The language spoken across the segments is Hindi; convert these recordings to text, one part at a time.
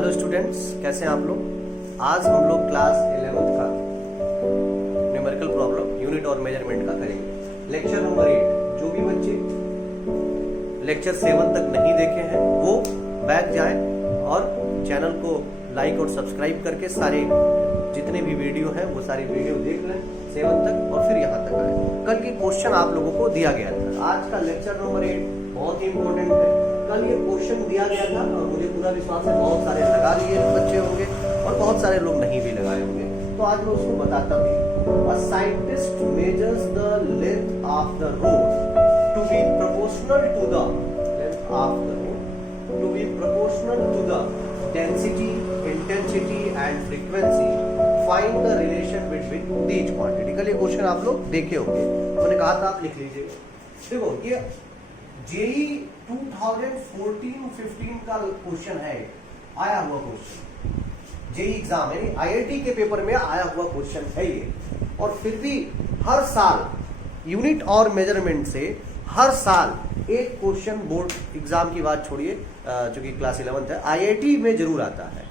हेलो स्टूडेंट्स, कैसे हैं आप लोग। आज हम लोग क्लास 11th का न्यूमेरिकल प्रॉब्लम यूनिट और मेजरमेंट का करेंगे। Lecture number 8। जो भी बच्चे लेक्चर 7 तक नहीं देखे हैं वो बैक जाएं और चैनल को लाइक और सब्सक्राइब करके सारे जितने भी वीडियो हैं वो सारी वीडियो देख लें 7 तक और फिर यहाँ तक आए। कल के क्वेश्चन आप लोगों को दिया गया था। आज का लेक्चर नंबर 8 बहुत ही इंपॉर्टेंट है। कल ये क्वेश्चन दिया गया था और मुझे पूरा विश्वास है बहुत सारे लगा लिए बच्चे होंगे और बहुत सारे लोग नहीं भी लगाए होंगे। तो आज मैं उसको बताता भी। A scientist measures the length of the road to be proportional to the length of the road to be proportional to the density, intensity and frequency. Find the relation between these quantity. कल ये क्वेश्चन आप लोग देखे होंगे, मैंने कहा था आप लिख लीजिएगा। देखो ये जेई 2014-15 का क्वेश्चन है, आया हुआ क्वेश्चन जेई एग्जाम है, आईआईटी के पेपर में आया हुआ क्वेश्चन है ये। और फिर भी हर साल यूनिट और मेजरमेंट से हर साल एक क्वेश्चन बोर्ड एग्जाम की बात छोड़िए, जो कि क्लास 11th है, आईआईटी में जरूर आता है।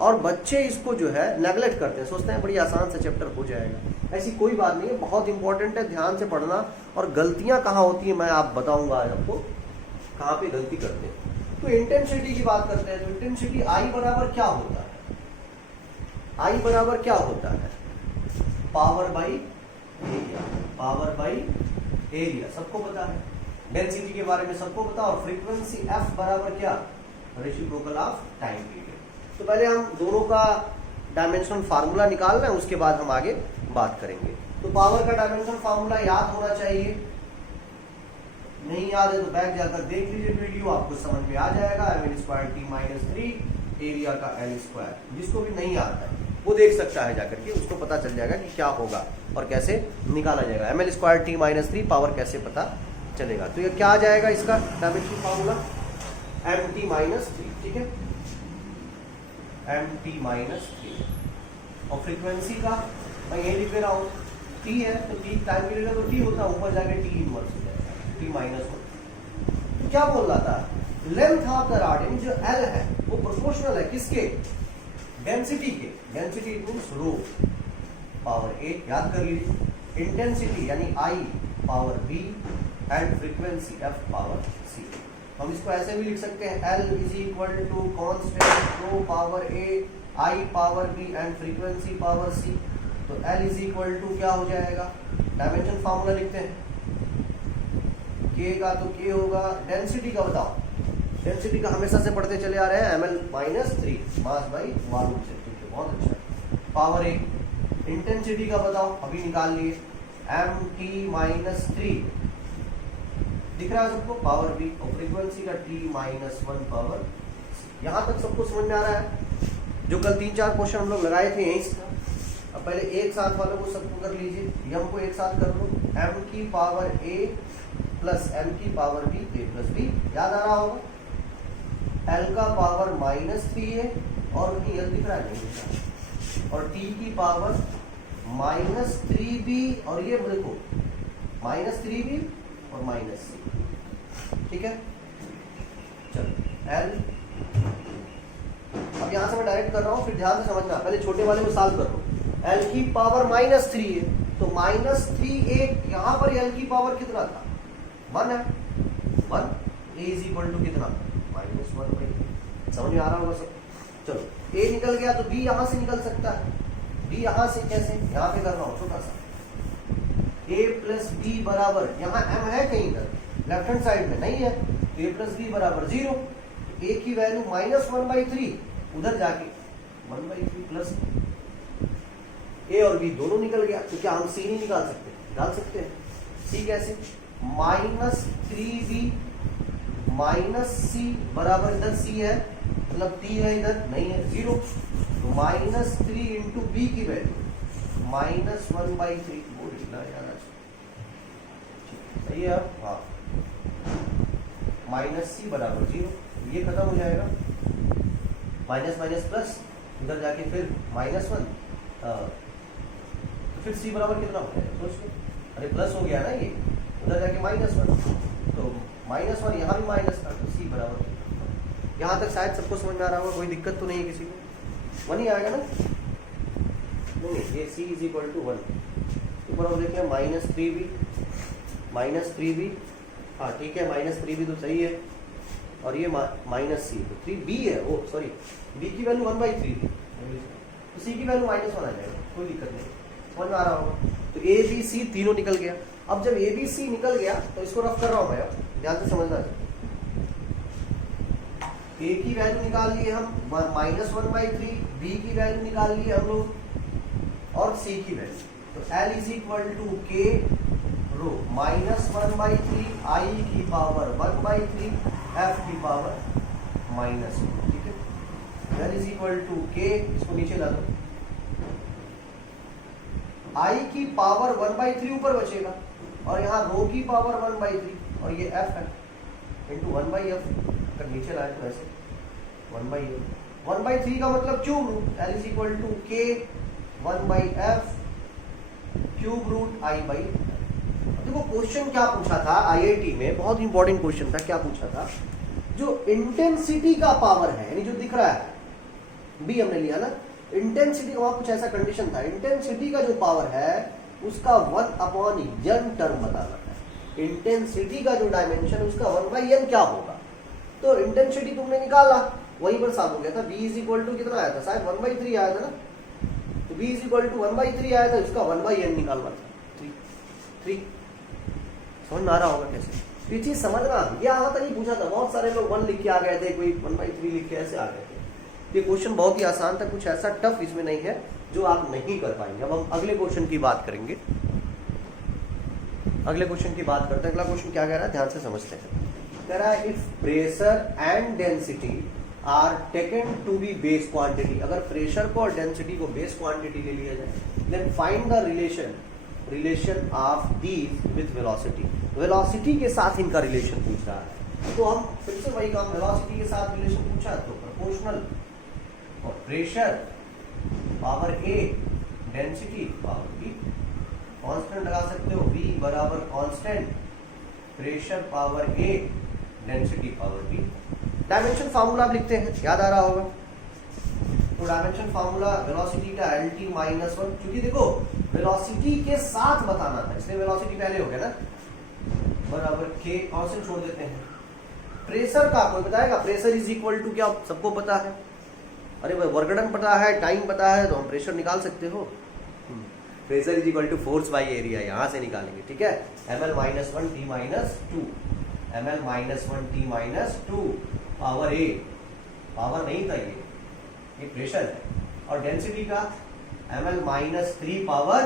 और बच्चे इसको जो है नेगलेक्ट करते हैं, सोचते हैं बड़ी आसान से चैप्टर हो जाएगा। ऐसी कोई बात नहीं है, बहुत इंपॉर्टेंट है, ध्यान से पढ़ना। और गलतियां कहाँ होती है मैं आप बताऊंगा आज आपको, कहाँ पे गलती करते हैं। तो इंटेंसिटी की बात करते हैं। तो इंटेंसिटी आई बराबर क्या होता है? आई बराबर क्या होता है? Power by area. Power by area सबको पता है। डेंसिटी के बारे में सबको पता। और फ्रीक्वेंसी एफ बराबर क्या? Reciprocal of time period. तो पहले हम दोनों का डायमेंशन फार्मूला निकाल रहे हैं, उसके बाद हम आगे बात करेंगे। तो पावर का डायमेंशन फार्मूला याद होना चाहिए। नहीं याद है तो बैक जाकर देख लीजिए वीडियो, आपको समझ में आ जाएगा। ml²t-3 एरिया का l²। जिसको भी नहीं आता है वो देख सकता है जाकर के, उसको पता चल जाएगा कि क्या होगा और कैसे निकाला जाएगा। ml²t-3 पावर कैसे पता चलेगा। तो ये क्या आ जाएगा इसका डायमेंशन फार्मूला? mt-3, ठीक है, mt-3। और फ्रीक्वेंसी का मैं यही लिख रहा हूँ, t है तो t टाइम पीरियड है तो t होता है, ऊपर जाके t इनवर्स हो जाएगा, t-1। क्या बोल रहा था? लेंथ ऑफ द रॉड यानी जो l है वो प्रोपोर्शनल है किसके? डेंसिटी के। Density it means rho power a, याद कर लीजिए। इंटेंसिटी यानी I power b and frequency f power c। हम इसको ऐसे भी लिख सकते हैं, L is equal to constant rho power a, I power b and frequency power c। तो L इज इक्वल टू क्या हो जाएगा? डायमेंशन फार्मूला लिखते हैं। K का तो K होगा, डेंसिटी का बताओ। डेंसिटी का हमेशा से पढ़ते चले आ रहे हैं, ml-3 मास बाई वॉल्यूम से, ठीक है, बहुत अच्छा। Power a। इंटेंसिटी का बताओ, अभी निकाल लिए, mt-3 दिख रहा है सबको, पावर b। और फ्रीक्वेंसी का t-1 पावर। यहां तक सबको समझ में आ रहा है? जो कल 3-4 क्वेश्चन हम लोग लगाए थे यहीं से। अब पहले एक साथ वालों को सबको कर लीजिए, यम को एक साथ कर लो, m की पावर a प्लस m की power b, a plus b, याद आ रहा होगा। l का पावर -3 है और वही l दिख रहा है, नहीं दिख रहा। और t की पावर -3b और ये देखो -3b और -c, ठीक है। चलो l, अब यहां से मैं डायरेक्ट कर रहा हूं, फिर ध्यान से समझना, पहले छोटे वाले को सॉल्व कर लो। l की पावर -3 है तो -3 यहां पर l की पावर कितना था? 1 है, 1। a इज इक्वल टू कितना? -1/। समझ में आ रहा होगा सब। चलो a निकल गया तो b यहां से निकल सकता है। b यहां से कैसे? यहां पे कर रहा हूं छोटा सा, a प्लस b बराबर, यहाँ m है कहीं इधर लेफ्ट हैंड साइड में नहीं है, तो a प्लस b बराबर 0। a की वैल्यू -1/3, उधर जाके 1/3 प्लस a और b दोनों निकल गया। तो क्या हम c नहीं निकाल सकते? निकाल सकते हैं। c कैसे? -3b -c बराबर, इधर c है मतलब t है, इधर नहीं है, 0। तो -3 इंटू b की वैल्यू -1/3, वो लिखना यार सही है। हाँ, -c बराबर 0, ये खत्म हो जाएगा। माइनस माइनस प्लस, उधर जाके फिर -1, तो फिर c बराबर कितना हो जाएगा? सोच लो, अरे प्लस हो गया ना ये, उधर जाके -1, तो -1 यहाँ भी माइनस का, तो c बराबर यहाँ तक शायद सबको समझ में आ रहा होगा, कोई दिक्कत तो नहीं है किसी को? 1 ही आएगा ना? नहीं, ये c इज इक्वल टू 1। ऊपर हम देखें -3b, हाँ ठीक है, -3b तो सही है, और ये -c तो 3b है, ओ सॉरी, b की वैल्यू 1/3 थी, तो c की वैल्यू -1 आ जाएगा, कोई दिक्कत नहीं, समझ में आ रहा होगा। तो a b c तीनों निकल गया। अब जब a b c निकल गया तो इसको रफ कर रहा हूँ मैं, ध्यान से समझना है। a की वैल्यू निकाल लिए हम -1/3, b की वैल्यू निकाल लिए हम लोग, और c की वैल्यू, तो l is equal to k rho -1/3 i की पावर 1/3 f की पावर -1, ठीक है। l is equal to k, इसको नीचे ला दो, i की पावर 1/3 ऊपर बचेगा, और यहाँ रो की पावर 1/3, और ये f है इंटू 1/f, अगर नीचे लाए तो ऐसे 1/3 का मतलब cube root, l is equal to k 1/f cube root i/f। देखो क्वेश्चन क्या पूछा था आईआईटी में, बहुत इंपॉर्टेंट क्वेश्चन था। क्या पूछा था? जो इंटेंसिटी का पावर है, यानी जो दिख रहा है, बी हमने लिया ना, इंटेंसिटी का, वहां कुछ ऐसा कंडीशन था, इंटेंसिटी का जो पावर है उसका 1/n टर्म बताना है। इंटेंसिटी का जो डायमेंशन उसका 1/n क्या होगा? तो इंटेंसिटी तुमने निकाला, वहीं पर साफ हो गया था। b इज इक्वल टू कितना आया था? शायद 1/3 आया था ना, तो b इज इक्वल टू 1/3 आया था, इसका 1/n निकालना था, 3। समझ में आ रहा होगा कैसे? ये चीज समझना, यहाँ तक ही पूछा था, बहुत सारे लोग 1 लिख के आ गए थे, कोई 1/3 लिख के ऐसे आ गए थे। ये क्वेश्चन बहुत ही आसान था, कुछ ऐसा टफ इसमें नहीं है जो आप नहीं कर पाएंगे। अब हम अगले क्वेश्चन की बात करेंगे, अगले क्वेश्चन की बात करते हैं। अगला क्वेश्चन क्या कह रहा है, ध्यान से समझते हैं। कह रहा है if pressure and density are taken to be base quantity, अगर प्रेशर को और डेंसिटी को बेस क्वांटिटी ले लिया जाए, then find the relation of these with velocity. Velocity के साथ इनका रिलेशन पूछ रहा है, तो हम फिर से वही काम, वेलोसिटी के साथ रिलेशन पूछा तो प्रोपोर्शनल, और pressure power a, density power b, constant लगा सकते हो, v बराबर constant pressure power a, density power b। Dimension formula आप लिखते हैं, याद आ रहा होगा। तो डायमेंशन फार्मूला वेलोसिटी का LT-1, क्योंकि देखो वेलोसिटी के साथ बताना था, इसलिए वेलोसिटी पहले हो गया ना, बराबर k, कांस्टेंट छोड़ देते हैं। प्रेशर का कोई बताएगा? प्रेशर इज इक्वल टू क्या सबको पता है? अरे भाई वर्कडन पता है, टाइम पता है, तो हम प्रेशर निकाल सकते हो। Pressure is equal to force by area, यहां से निकालेंगे, ठीक है। ml-1t-2, ml-1t-2 power a, power नहीं था ये प्रेशर है, और डेंसिटी का ml-3 पावर,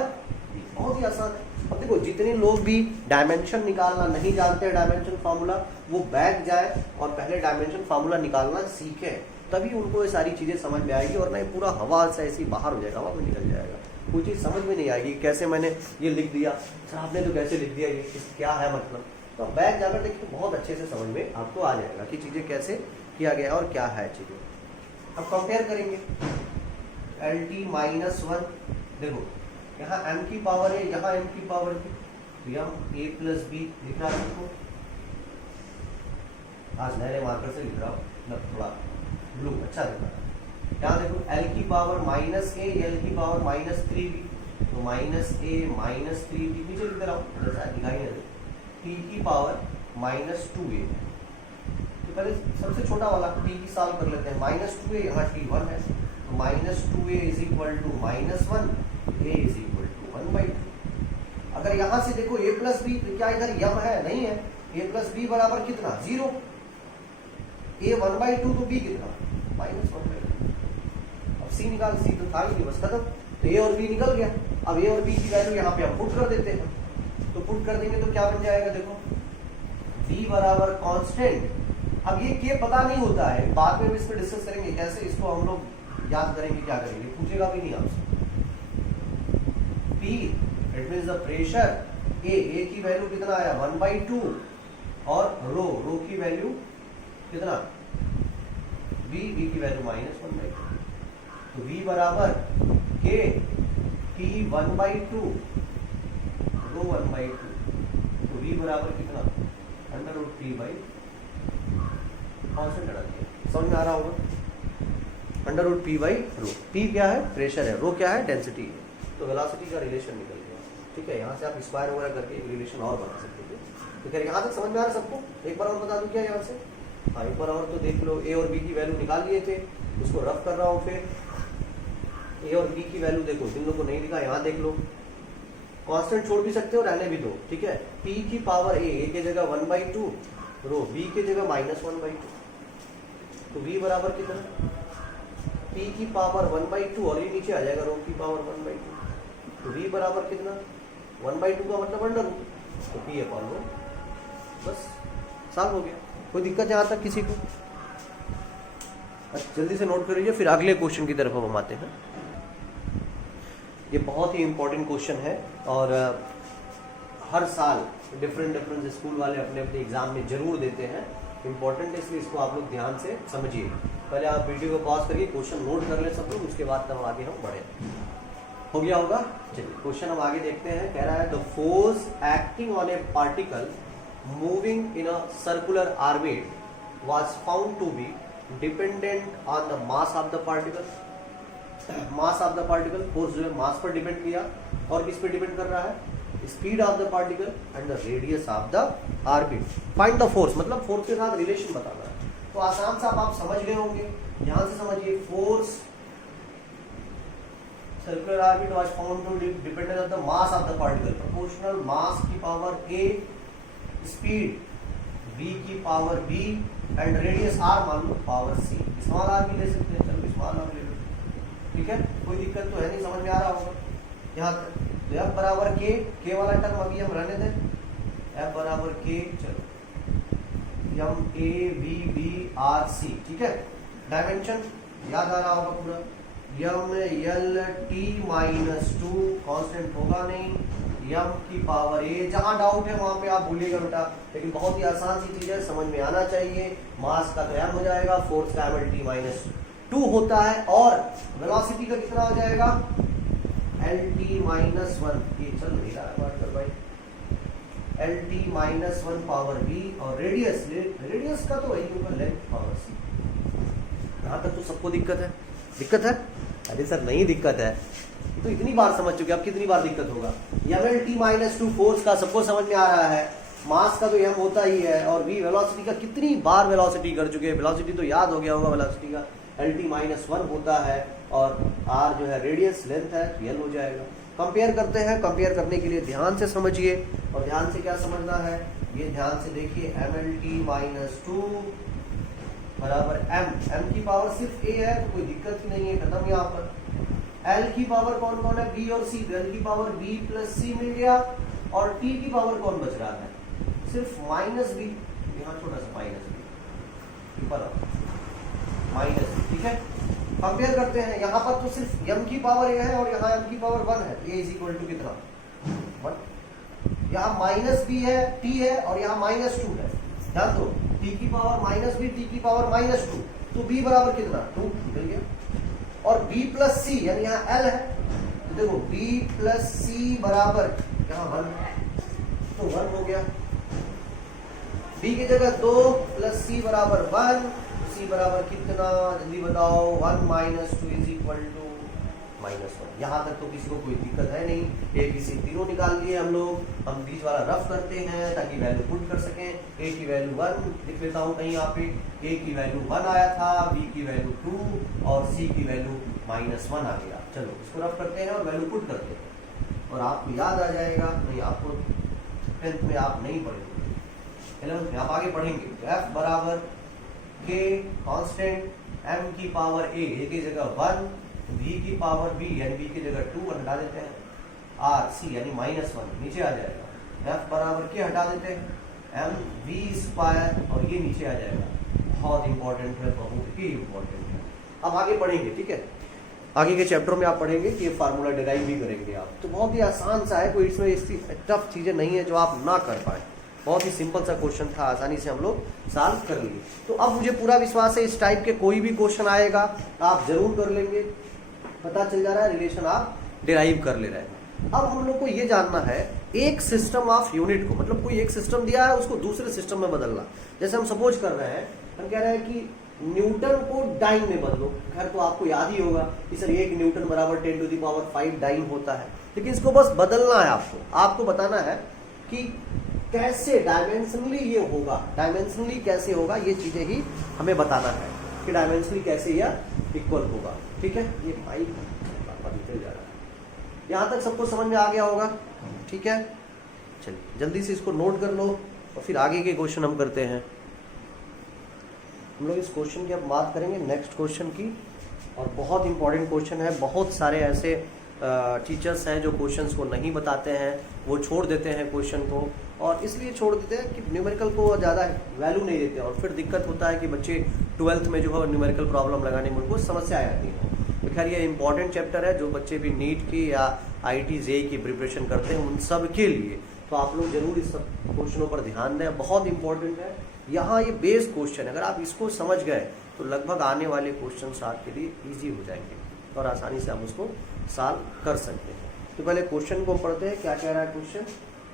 बहुत ही आसान है। अब देखो जितने लोग भी डायमेंशन निकालना नहीं जानते हैं, डायमेंशन फार्मूला, वो बैठ जाए और पहले डायमेंशन फार्मूला निकालना सीखे, तभी उनको ये सारी चीजें समझ में आएगी, और ना ये पूरा हवा से ऐसी बाहर हो जाएगा, हवा में निकल जाएगा, कोई चीज समझ में नहीं आएगी। कैसे मैंने ये लिख दिया सर, आपने तो कैसे लिख दिया, ये क्या है मतलब? तो बैठ जाकर देखिए तो बहुत अच्छे से समझ में आपको आ जाएगा कि चीजें कैसे किया गया और क्या है चीजें। अब कंपेयर करेंगे LT-1, देखो यहाँ m की पावर है, यहाँ m की पावर है, तो यहाँ a+b लिख रहा हूँ, आज नए मार्कर से लिख रहा हूँ, मतलब थोड़ा ब्लू अच्छा दिख रहा है। यहाँ देखो l की पावर -a, l की पावर -3b, तो -a -3b नीचे लिख रहा हूँ, जैसा दिखाई नहीं, t की पावर -2a, तो पहले सबसे छोटा वाला t की सॉल्व कर लेते हैं। -2a, यहाँ t1 है, तो -2a is equal to -1, a is equal to 1/2। अगर यहाँ से देखो a+b, तो क्या इधर यम है? नहीं है। a+b बराबर कितना? 0। a 1/2 तो b कितना? -1/2। अब c निकाल, c तो था ही नहीं, बस खत्म। तो a और b निकल गया। अब a और b की वैल्यू यहाँ पे हम पुट कर देते हैं, तो पुट कर देंगे तो क्या बन जाएगा? देखो v बराबर कांस्टेंट, अब ये k पता नहीं होता है, बाद में भी इस पर डिस्कस करेंगे कैसे इसको हम लोग याद करेंगे, क्या करेंगे, पूछेगा भी नहीं आपसे। P it means the pressure, a की वैल्यू कितना आया? 1/2, और रो की वैल्यू कितना? b की वैल्यू -1/2, तो v बराबर k P 1/2, रो 1/2, तो v बराबर कितना? √3/2। कांस्टेंट हटा दिया, समझ में आ रहा होगा। Under root P by rho, P क्या है प्रेशर है, रो क्या है डेंसिटी है, तो वेलोसिटी का रिलेशन निकल गया। ठीक है, यहाँ से आप स्क्वायर वगैरह करके एक रिलेशन और बना सकते थे। तो खैर यहाँ तक समझ में आ रहा है सबको, एक बार और बता दूं क्या यहाँ से, हाँ एक बार और तो देख लो। ए और बी की वैल्यू निकाल लिए थे, उसको रफ कर रहा हूँ फिर। ए और बी की वैल्यू देखो, जिन लोगों को नहीं लिखा यहाँ देख लो, कांस्टेंट छोड़ भी सकते हो, रहने भी दो। ठीक है, पी की पावर ए की जगह 1/2, रो बी की जगह -1/2, तो v बराबर कितना, p की पावर 1/2 और ये नीचे आ जाएगा रो की पावर 1/2, तो v बराबर कितना 1/2 का मतलब अंडर रूट, तो p अपॉन रो, बस सॉल्व हो गया। कोई दिक्कत यहाँ तक किसी को? जल्दी से नोट कर लीजिए, फिर अगले क्वेश्चन की तरफ हम आते हैं। ये बहुत ही इंपॉर्टेंट क्वेश्चन है और हर साल डिफरेंट स्कूल वाले अपने अपने एग्जाम में जरूर देते हैं। इंपॉर्टेंट है, इसलिए इसको आप लोग ध्यान से समझिए। पहले आप वीडियो को पॉज करके क्वेश्चन नोट कर ले सब लोग, उसके बाद तब आगे हम बढ़े। हो गया होगा? चलिए क्वेश्चन हम आगे देखते हैं। कह रहा है the force acting on a particle moving in a circular orbit was found to be dependent on the mass of the particle. Mass of the particle, force जो है मास पर डिपेंड किया, और किस पे डिपेंड कर रहा है, speed of the particle and the radius of the orbit. Find the force, मतलब फोर्स के साथ रिलेशन बताना है। तो आसान सा आप समझ गए होंगे, यहां से समझिए। Force circular orbit was found to dependent on the mass of the particle, proportional mass की पावर a, स्पीड v की power b and radius r मान लो पावर c। स्मॉल r भी ले सकते हैं, चलो स्मॉल r ले लो। ठीक है, कोई दिक्कत तो है नहीं, समझ में आ रहा होगा यहाँ तक। तो F बराबर के वाला टर्म अभी हम रहने दें, F बराबर के, चलो M A B B R C. ठीक है, डायमेंशन याद आ रहा होगा पूरा, एम एल टी -2, कांस्टेंट होगा नहीं, एम की पावर ए। जहां डाउट है वहां पे आप भूलिएगा बेटा, लेकिन बहुत ही आसान सी चीज है, समझ में आना चाहिए। मास का तो एम हो जाएगा, फोर्स का एम एल टी -2 होता है, और वेलोसिटी का कितना हो जाएगा, एल टी -1। ये चल नहीं रहा है बात कर भाई, एल टी -1 पावर b, और रेडियस का तो वही होगा लेंथ पावर c। यहाँ तक तो सबको दिक्कत है? दिक्कत है? अरे सर नहीं दिक्कत है, तो इतनी बार समझ चुके, अब कितनी बार दिक्कत होगा। एम एल टी -2 फोर्स का सबको समझ में आ रहा है, मास का तो m होता ही है, और v वेलोसिटी का कितनी बार वेलोसिटी कर चुके हैं, वेलोसिटी तो याद हो गया होगा वेलोसिटी का, एल टी -1 होता है, और r जो है रेडियस लेंथ है, तो l हो जाएगा। कंपेयर करते हैं, कंपेयर करने के लिए ध्यान से समझिए, और ध्यान से क्या समझना है, ये ध्यान से देखिए। एम एल टी -2 बराबर m की पावर सिर्फ a है, तो कोई दिक्कत ही नहीं है, खत्म यहाँ पर। l की पावर कौन कौन है, b और c, l की पावर b + c मिल गया, और t की पावर कौन बच रहा है, सिर्फ -b, यहाँ छोटा सा -b ऊपर -b। ठीक है, कंपेयर करते हैं। यहाँ पर तो सिर्फ m की पावर a है, और यहाँ m की पावर 1 है, a = कितना 1। यहाँ -b है, t है, और यहाँ -2 है, ध्यान दो, t की पावर -b, t की पावर -2, तो b बराबर कितना 2 मिल गया, और b + c यानी यहाँ l है, तो देखो b + c बराबर यहाँ 1, तो 1 हो गया। b की जगह 2 + c बराबर 1, c बराबर कितना जल्दी बताओ, 1 - 2 = -1। यहाँ तक तो किसी को कोई दिक्कत है नहीं, a b c तीनों निकाल लिए हम लोग। हम बीच वाला रफ करते हैं ताकि वैल्यू पुट कर सकें। a की वैल्यू 1 लिख लेता हूँ कहीं यहाँ पे, a की वैल्यू 1 आया था, b की वैल्यू 2, और c की वैल्यू -1 आ गया। चलो इसको रफ करते हैं और वैल्यू पुट करते हैं, और आपको याद आ जाएगा। नहीं, आपको 10th में आप नहीं पढ़ेंगे, 11th में आप आगे पढ़ेंगे। तो f बराबर k कांस्टेंट, m की पावर a की जगह 1, v की पावर b यानी b की जगह 2 हटा देते हैं, r c यानी -1 नीचे आ जाएगा, f बराबर k हटा देते हैं, m v² और ये नीचे आ जाएगा। बहुत इंपॉर्टेंट है, बहुत ही इंपॉर्टेंट है। अब आगे पढ़ेंगे, ठीक है, आगे के चैप्टर में आप पढ़ेंगे कि ये फार्मूला डिराइव भी करेंगे आप। तो बहुत ही आसान सा है, कोई इसमें ऐसी टफ चीज़ें नहीं है जो आप ना कर पाए। बहुत ही सिंपल सा क्वेश्चन था, आसानी से हम लोग सॉल्व कर लिए। तो अब मुझे पूरा विश्वास है इस टाइप के कोई भी क्वेश्चन आएगा आप जरूर कर लेंगे, पता चल जा रहा है रिलेशन आप डिराइव कर ले रहे हैं। अब हम लोग को ये जानना है एक सिस्टम ऑफ यूनिट को, मतलब कोई एक सिस्टम दिया है उसको दूसरे सिस्टम में बदलना। जैसे हम सपोज कर रहे हैं, हम कह रहे हैं कि न्यूटन को डाइन में बदलो। खैर तो आपको याद ही होगा कि सर 1 न्यूटन बराबर 10⁵ डाइन होता है, लेकिन इसको बस बदलना है। आपको बताना है कि कैसे डायमेंशनली ये होगा, डायमेंशनली कैसे होगा, ये चीजें ही हमें बताना है कि डायमेंशनली कैसे यह इक्वल होगा। ठीक है, ये माइक निकल जा रहा है। यहां तक सबको समझ में आ गया होगा? ठीक है, चलिए जल्दी से इसको नोट कर लो और फिर आगे के क्वेश्चन हम करते हैं। हम लोग इस क्वेश्चन की अब बात करेंगे नेक्स्ट क्वेश्चन की, और बहुत इंपॉर्टेंट क्वेश्चन है। बहुत सारे ऐसे टीचर्स हैं जो क्वेश्चंस को नहीं बताते हैं, वो छोड़ देते हैं क्वेश्चन को, और इसलिए छोड़ देते हैं कि न्यूमेरिकल को ज़्यादा वैल्यू नहीं देते, और फिर दिक्कत होता है कि बच्चे 12th में जो है न्यूमेरिकल प्रॉब्लम लगाने में उनको समस्या आ जाती है। तो खैर ये इंपॉर्टेंट चैप्टर है, जो बच्चे भी नीट की या IIT JEE की प्रिपरेशन करते हैं उन सब के लिए, तो आप लोग जरूर इस सब क्वेश्चनों पर ध्यान दें, बहुत इंपॉर्टेंट है। यहाँ ये बेस क्वेश्चन है, अगर आप इसको समझ गए तो लगभग आने वाले क्वेश्चन आपके लिए ईजी हो जाएंगे और आसानी से आप उसको सॉल्व कर सकते हैं। तो पहले क्वेश्चन को पढ़ते हैं। क्या कह रहा है question?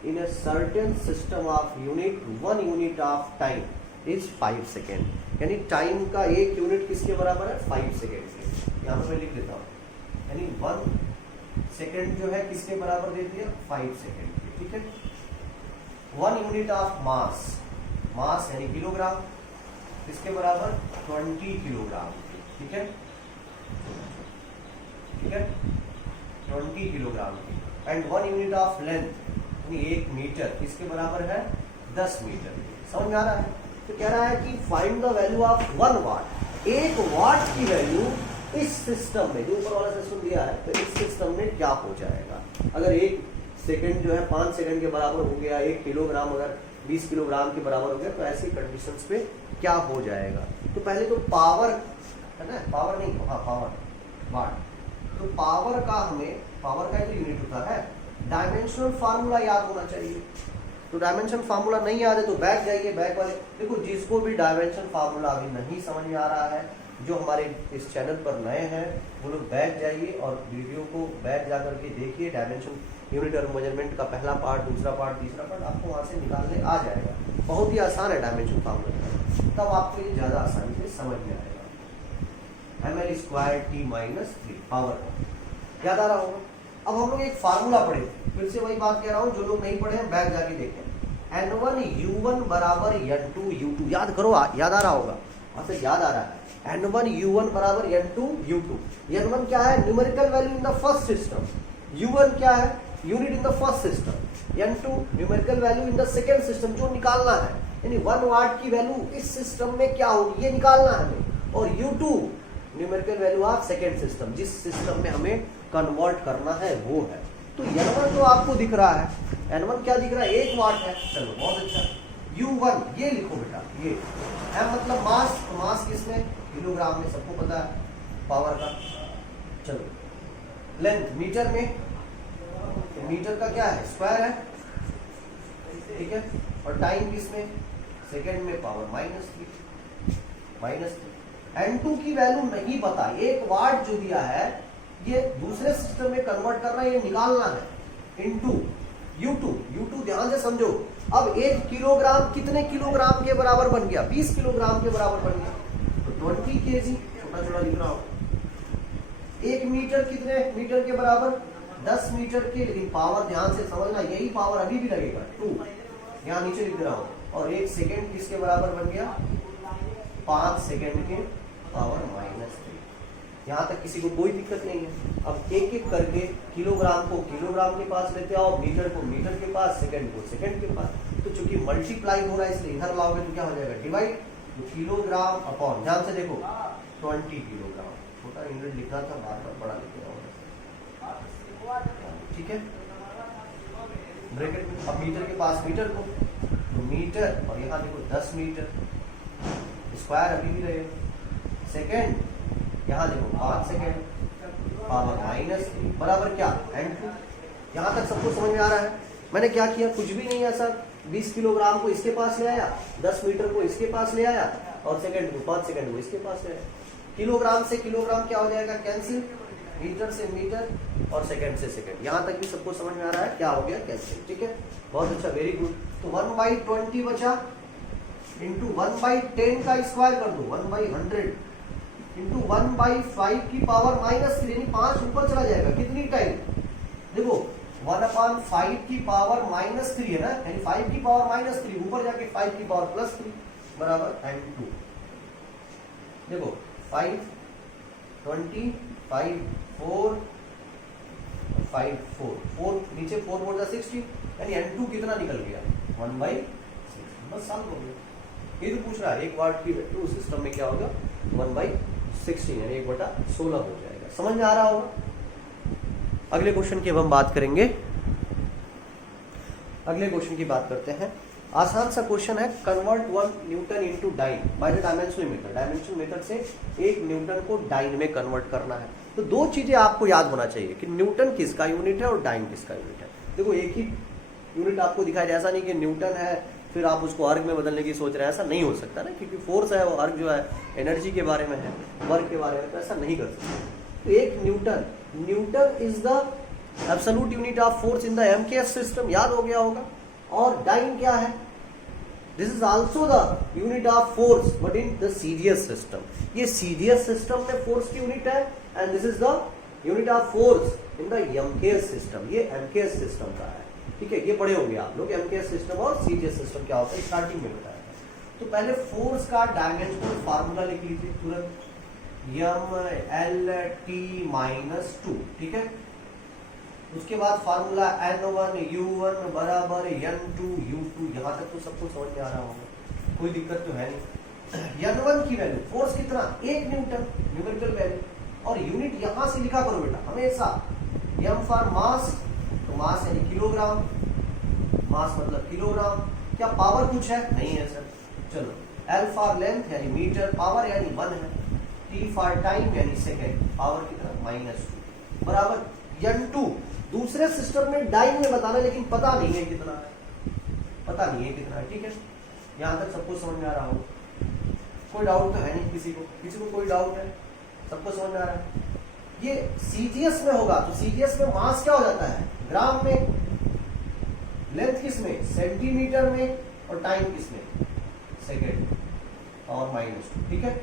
In a certain system of unit 1 unit of time is 5 second. यानी टाइम का एक यूनिट किसके बराबर है? 5 सेकेंड के। यहाँ पर मैं लिख देता हूँ, यानी 1 सेकेंड जो है किसके बराबर दे दिया? 5 सेकेंड के। ठीक है, 1 यूनिट ऑफ मास, मास यानी किलोग्राम, किसके बराबर? 20 किलोग्राम। ठीक है, ठीक है, 20 किलोग्राम की। एंड 1 यूनिट ऑफ लेंथ यानी 1 मीटर, किसके बराबर है? 10 मीटर। समझ में आ रहा है? तो कह रहा है कि फाइंड द वैल्यू ऑफ 1 वाट। 1 वाट की वैल्यू इस सिस्टम में, जो ऊपर वाला सिस्टम दिया है, तो इस सिस्टम में क्या हो जाएगा? अगर 1 सेकेंड जो है 5 सेकेंड के बराबर हो गया, 1 किलोग्राम अगर 20 किलोग्राम के बराबर हो गया, तो ऐसी कंडीशंस पे क्या हो जाएगा? तो पहले तो पावर है ना, पावर नहीं, हाँ पावर, वाट। तो पावर का हमें, पावर का जो यूनिट होता है, डायमेंशनल फार्मूला याद होना चाहिए। तो डायमेंशन फार्मूला नहीं याद है तो बैक जाइए, बैक वाले देखो, जिसको भी डायमेंशन फार्मूला अभी नहीं समझ में आ रहा है, जो हमारे इस चैनल पर नए हैं, वो लोग बैक जाइए और वीडियो को बैक जा करके देखिए। डायमेंशन यूनिट और मेजरमेंट का पहला पार्ट, दूसरा पार्ट, तीसरा पार्ट आपको वहाँ से निकालने आ जाएगा। बहुत ही आसान है डायमेंशन फार्मूला, तब आपको ये ज़्यादा आसानी से समझ में आएगा। ml²t-3 पावर का याद आ रहा होगा। अब हम लोग एक फार्मूला पढ़े, फिर से वही बात कह रहा हूँ, जो लोग नहीं पढ़े हैं बैक जाके देखें। N1U1 बराबर N2U2, याद करो, याद आ रहा होगा, अच्छा याद आ रहा है। N1U1 बराबर N2U2। N1 क्या है? Numerical value in the first system. U1 क्या है? Unit in the first system. N2 numerical value in the second system, जो निकालना है। यानी 1 वाट की वैल्यू इस सिस्टम में क्या होगी, ये निकालना है हमें। और U2 numerical value of second system, जिस सिस्टम में हमें कन्वर्ट करना है वो है। तो N1 तो आपको दिख रहा है, N1 क्या दिख रहा है? 1 वाट है। चलो बहुत अच्छा। U1 ये लिखो बेटा, ये M मतलब मास, तो मास किसमें? किलोग्राम में, सबको पता है पावर का। चलो लेंथ मीटर में, तो मीटर का क्या है? स्क्वायर है। ठीक है, और टाइम किसमें? सेकेंड में, पावर -3। N2 की वैल्यू नहीं पता, 1 वाट जो दिया है ये दूसरे सिस्टम में कन्वर्ट करना है, ये निकालना है। इनटू U2 ध्यान से समझो। अब 1 किलोग्राम कितने किलोग्राम के बराबर बन गया? 20 किलोग्राम के बराबर बन गया, तो 20 kg, छोटा छोटा लिख रहा हूं। 1 मीटर कितने मीटर के बराबर? 10 मीटर के, लेकिन पावर ध्यान से समझना, यही पावर अभी भी लगेगा 2, यहाँ नीचे लिख रहा हूं। और 1 सेकेंड किसके बराबर बन गया? 5 सेकेंड के पावर -3। यहाँ तक किसी को कोई दिक्कत नहीं है। अब एक एक करके किलोग्राम को किलोग्राम के पास लेते आओ, मीटर को मीटर के पास, सेकंड को सेकंड के पास। तो चूंकि मल्टीप्लाई हो रहा है इसलिए इधर लाओगे तो क्या हो जाएगा? डिवाइड। तो किलोग्राम अपॉन, ध्यान से देखो, 20 किलोग्राम। छोटा यूनिट लिखना था, बार बार बड़ा लिख रहा हूँ। ठीक है, ब्रैकेट में। अब मीटर के पास मीटर को, तो मीटर, और यहाँ देखो 10 मीटर, स्क्वायर अभी भी रहेगा। सेकेंड, यहाँ देखो 5 सेकेंड, पावर -3 बराबर क्या? N2। यहाँ तक सबको समझ में आ रहा है? मैंने क्या किया? कुछ भी नहीं ऐसा। 20 किलोग्राम को इसके पास ले आया, 10 मीटर को इसके पास ले आया, और सेकेंड को 5 सेकेंड को इसके पास ले आया। किलोग्राम से किलोग्राम क्या हो जाएगा? कैंसिल। मीटर से मीटर और सेकंड से सेकंड। यहां तक भी सबको समझ में आ रहा है, क्या हो गया कैंसिल, ठीक है, बहुत अच्छा, वेरी गुड। तो 1/20 बचा इंटू 1/10 का स्क्वायर कर दो, 1/100 इंटू 1/5 की पावर -3, यानी 5 ऊपर चला जाएगा, कितनी टाइम, देखो 1/5 की पावर -3 है ना, यानी 5 की पावर -3 ऊपर जाके 5 की पावर +3 बराबर m2। देखो 5 20 5 4 5 4 4 नीचे 4 4 जा 60, यानी n2 कितना निकल गया 1/16, बस सॉल्व हो गया। ये तो पूछ रहा है 1 वाट की वैल्यू सिस्टम में क्या होगा 1/16, यानी 1/16 हो जाएगा। समझ में आ रहा होगा। अगले क्वेश्चन की अब हम बात करेंगे। अगले क्वेश्चन की बात करते हैं। आसान सा क्वेश्चन है, convert 1 newton into dyne by the dimensional method. Dimensional method से 1 न्यूटन को डाइन में कन्वर्ट करना है। तो दो चीजें आपको याद होना चाहिए कि न्यूटन किसका यूनिट है और डाइन किसका यूनिट है। देखो एक ही यूनिट आपको दिखाई दे, ऐसा नहीं कि न्यूटन है फिर आप उसको अर्ग में बदलने की सोच रहे हैं, ऐसा नहीं हो सकता ना, क्योंकि फोर्स है वो अर्ग जो है एनर्जी के बारे में है, वर्क के बारे में, तो ऐसा नहीं कर सकते। तो एक Newton, Newton is the absolute unit of force in the MKS system, याद हो गया होगा। और डाइन क्या है, this is also the unit of force but in the CGS system. ये सीजीएस सिस्टम में फोर्स की यूनिट है and this is the unit of force in the MKS system, ये एमकेएस सिस्टम का है, ठीक है। ये पढ़े होंगे आप लोग एमकेएस सिस्टम और सीजीएस सिस्टम क्या होता है, स्टार्टिंग में बताया। तो पहले फोर्स का डायमेंशनल फार्मूला लिख लीजिए तुरंत, mLT-2, ठीक है। उसके बाद फार्मूला N1U1 बराबर N2U2, यहां तक तो सबको समझ में आ रहा होगा, कोई दिक्कत तो है नहीं। N1 की वैल्यू, फोर्स कितना 1 न्यूटन, न्यूमेरिकल वैल्यू, और यूनिट यहां से लिखा करो बेटा हमेशा, M फॉर मास, तो मास यानी किलोग्राम, मास मतलब किलोग्राम, क्या पावर कुछ है, नहीं है सर, चलो। L फॉर लेंथ यानी मीटर, पावर यानी 1 है, T फॉर टाइम यानी सेकेंड, पावर कितना -2 बराबर N2। दूसरे सिस्टम में डाइन में बताना, लेकिन पता नहीं है कितना है, पता नहीं है कितना है, ठीक है। यहां तक सबको समझ में आ रहा हो, कोई डाउट तो है नहीं किसी को कोई डाउट है, सबको समझ में आ रहा है। ये सीजीएस में होगा, तो सीजीएस में मास क्या हो जाता है ग्राम में, लेंथ किस में सेंटीमीटर में, और टाइम किस में सेकेंड, और -2, ठीक है।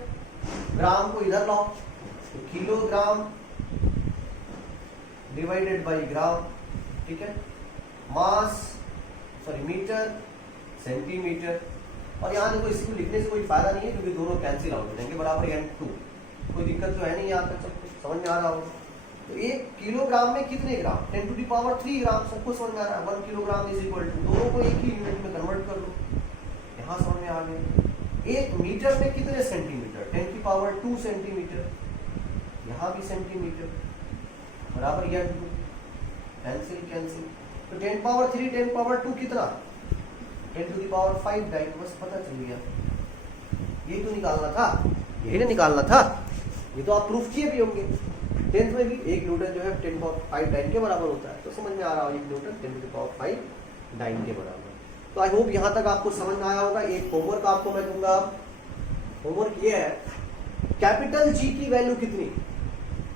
ग्राम को इधर लाओ, तो किलोग्राम डिवाइडेड बाय ग्राम, ठीक है। मास सॉरी मीटर सेंटीमीटर, और यहां देखो इसको लिखने से कोई फायदा नहीं है क्योंकि दोनों कैंसिल आउट हो जाएंगे, बराबर N2। कोई दिक्कत तो है नहीं, यहाँ तक सबको समझ में आ रहा होगा। तो 1 किलोग्राम में कितने ग्राम, 10⁻³ ग्राम, सबको समझ में आ रहा है। 1 किलोग्राम इज इक्वल टू, दोनों को एक ही यूनिट में कन्वर्ट कर लो, यहाँ समझ में आ गया। 1 मीटर में कितने सेंटीमीटर, 10⁻² सेंटीमीटर, यहाँ भी सेंटीमीटर, बराबर N2, कैंसिल कैंसिल, तो 10⁻³ 10⁻² कितना 10⁵ डाइन, बस पता चल गया। यही तो निकालना था, यही ना निकालना था, ये तो आप प्रूफ किए भी होंगे 10th में भी। 1 न्यूटन जो है 10⁵ डाइन के बराबर होता है, तो समझ में आ रहा हो 1 न्यूटन 10⁵ डाइन के बराबर। तो आई होप यहां तक आपको समझ में आया होगा। एक होमवर्क आपको मैं दूंगा, होमवर्क ये है, कैपिटल जी की वैल्यू कितनी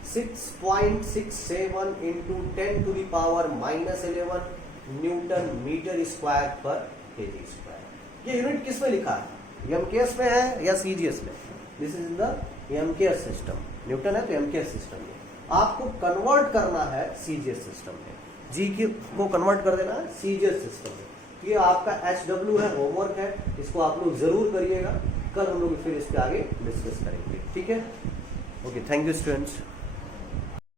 6.67 इंटू 10⁻11 न्यूटन मीटर स्क्वायर पर केजी स्क्वायर। ये यूनिट किस में लिखा है, एमकेएस में है या सीजीएस में, this is in the MKS system, Newton है तो एमकेएस सिस्टम में। आपको कन्वर्ट करना है सीजीएस सिस्टम में, जी को कन्वर्ट कर देना है सीजीएस सिस्टम में। ये आपका HW है, होमवर्क है, इसको आप लोग जरूर करिएगा। कल हम लोग फिर इस पे आगे डिस्कस करेंगे, ठीक है। Okay, thank you students.